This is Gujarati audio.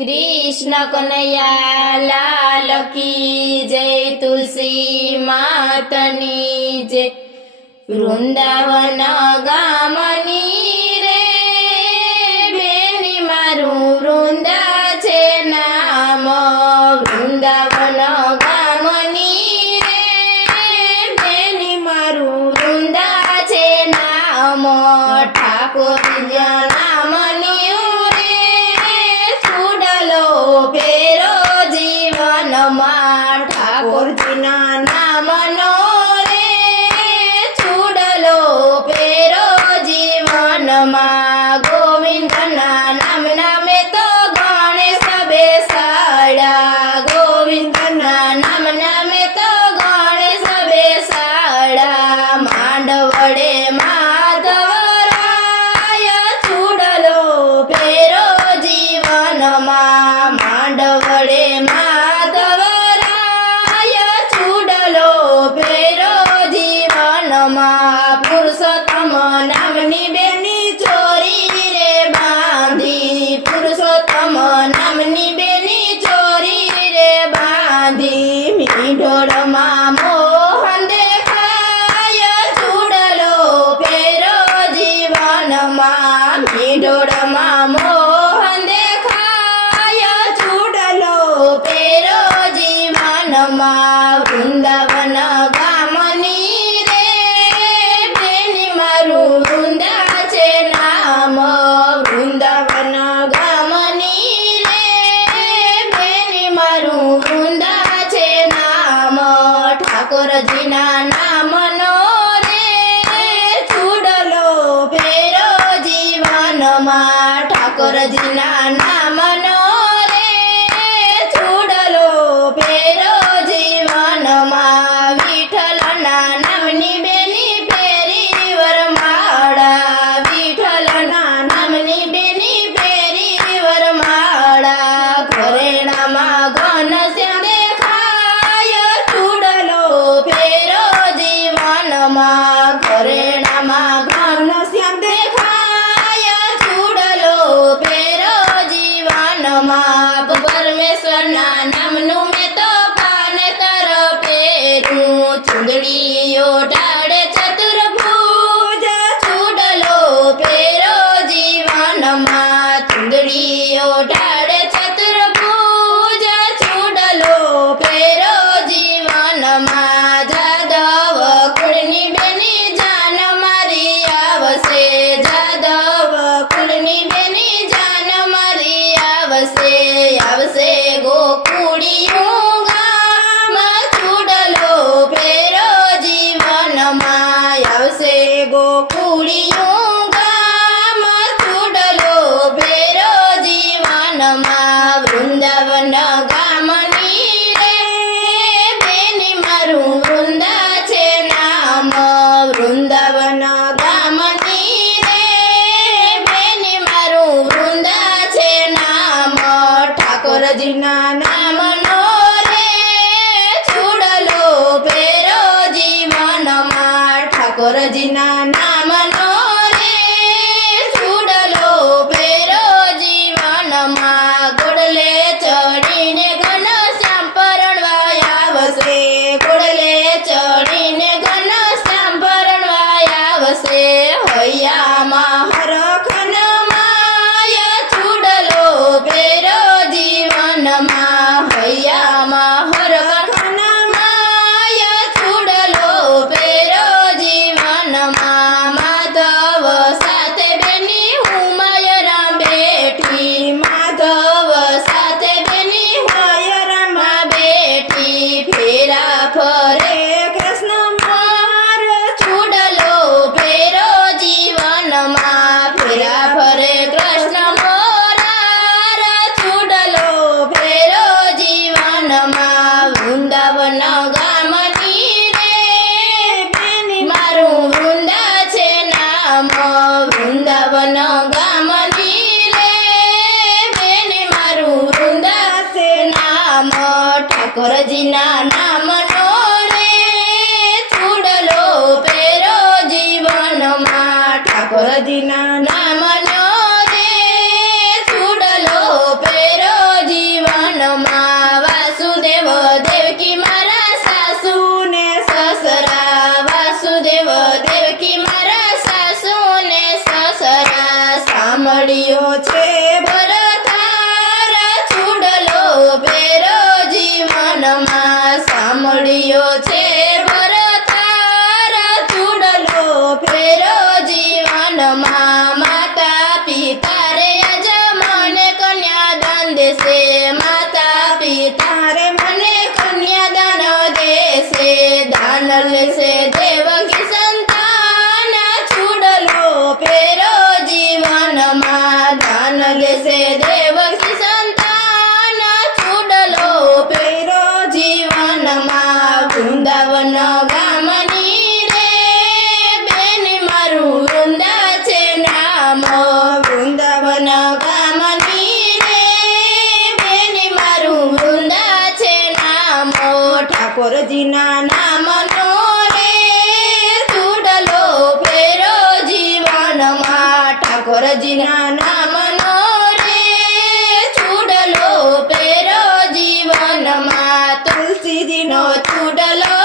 कृष्ण कन्हैया लाल की जय, तुलसी मातनी जय। वृंदावन गामनी रे बेनी मारू वृंदा छे नाम। वृंदावन गामनी रे बेनी मारू वृंदा छे नाम। ठाकुर नामनी फेरो जीवन में ठाकुरजीना नामनो रे छूडलो फेरो जीवन में। गोविंदना नामना में तो गणेश बेसाड़ा। गोविंदना नामना में तो गणेश बेसाड़ा। मांडवड़े माधवराय छूडलो फेरो जीवन में। मांडवड़े माधवराय छूडलो फेरो जीवन में। पुरुषोत्तम नामनी बेनी चोरी रे बांधी। पुरुषोत्तम नामनी बेनी चोरी रे बांधी। मीढोळ में मोहन देखाय छूडलो फेरो जीवन में। मीढोळ में मोहन देखाय छूडलो फेरो जीवन में। वृंदावन गामनी रे बेनी मारू वृंदा छे नाम। वृंदावन गामनी रे बेनी मारू वृंदा छे नाम। ठाकुरजीना नामनो रे छूडलो फेरो जीवन में। ठाकुरजीना नामनो रे छूडलो फेरो जीवन में। विठ्ठलना नामनी बेनी फेरी वरमाळा। विठ्ठलना नामनी बेनी फेरी वरमाळा। घरेणाમાં ઘનશ્યામ દેખાય છૂડલો ફેરો જીવનમાં। ઘરેણામાં ઘનશ્યામ દેખાય છૂડલો ફેરો જીવનમાં। પરમેશ્વરના નામનું મેં તો પાનેતર પહેર્યું। ચુંદડીઓ ઢાળે ચતુર્ભુજ છૂડલો ફેરો જીવનમાં। ચુંદડીઓ ઢાળે ચતુર્ભુજ છૂડલો ફેરો જીવનમાં। જાદવ કુળની બેની જાન મારી આવશે। જાદવ કુળની બેની જાન મારી આવશે। આવશે ગોકુળિયું ગામ છૂડલો ફેરો જીવનમાં। આવશે ગોકુળિયું ગામ છૂડલો ફેરો જીવનમાં। વૃંદાવન ગામની રે બેની મારું વૃંદા છે નામ। વૃંદાવન ગામની રે બેની મારું વૃંદા છે નામ। ઠાકોરજીના નામનો રે છૂડલો ફેરો જીવનમાં। ઠાકોરજીના નામનો રે છૂડલો ફેરો જીવનમાં। ઘોડલે ચડીને ઘનશ્યામ પરણવા આવશે। ઘોડલે ચડીને ઘનશ્યામ પરણવા આવશે। હૈયામાં હરખન માય છૂડલો ફેરો જીવનમાં। હૈયામાં હરખન માય છૂડલો ફેરો જીવનમાં। માધવ સાથે બેની હુમાયરા બેઠી। માધવ સાથે બેની હુમાયરામાં બેઠી। ફેરા ફરે કૃષ્ણ માર છૂડલો ફેરો જીવનમાં। ફેરા ફરે કૃષ્ણ મોરાર છૂડલો ફેરો જીવનમાં। વૃંદાવન ગામની રે બેની મારું વૃંદા છે નામ। વૃંદાવન ગામની રે બેની મારું વૃંદા છે નામ। ઠાકોરજીના નામનો રે છૂડલો ફેરો જીવનમાં। ઠાકોરજીના નામનો રે છૂડલો ફેરો લેશે માતા પિતા રે મને કન્યાદાન દેશે દાન લેશે દેવકી સંતાન ચૂડલો પેરો જીવનમાં દાન લેશે દેવકી સંતાન ચૂડલો પેરો જીવનમાં વૃંદાવન ગામની રે બેન મારું વૃંદા છે નામ વૃંદાવન ગામની રે બેન મારું વૃંદા છે નામ ઠાકોરજીના નામનો રે ચૂડલો ફેરો જીવનમાં ઠાકોરજીના નામનો રે ચૂડલો ફેરો જીવનમાં તુલસીજીનો ચૂડલો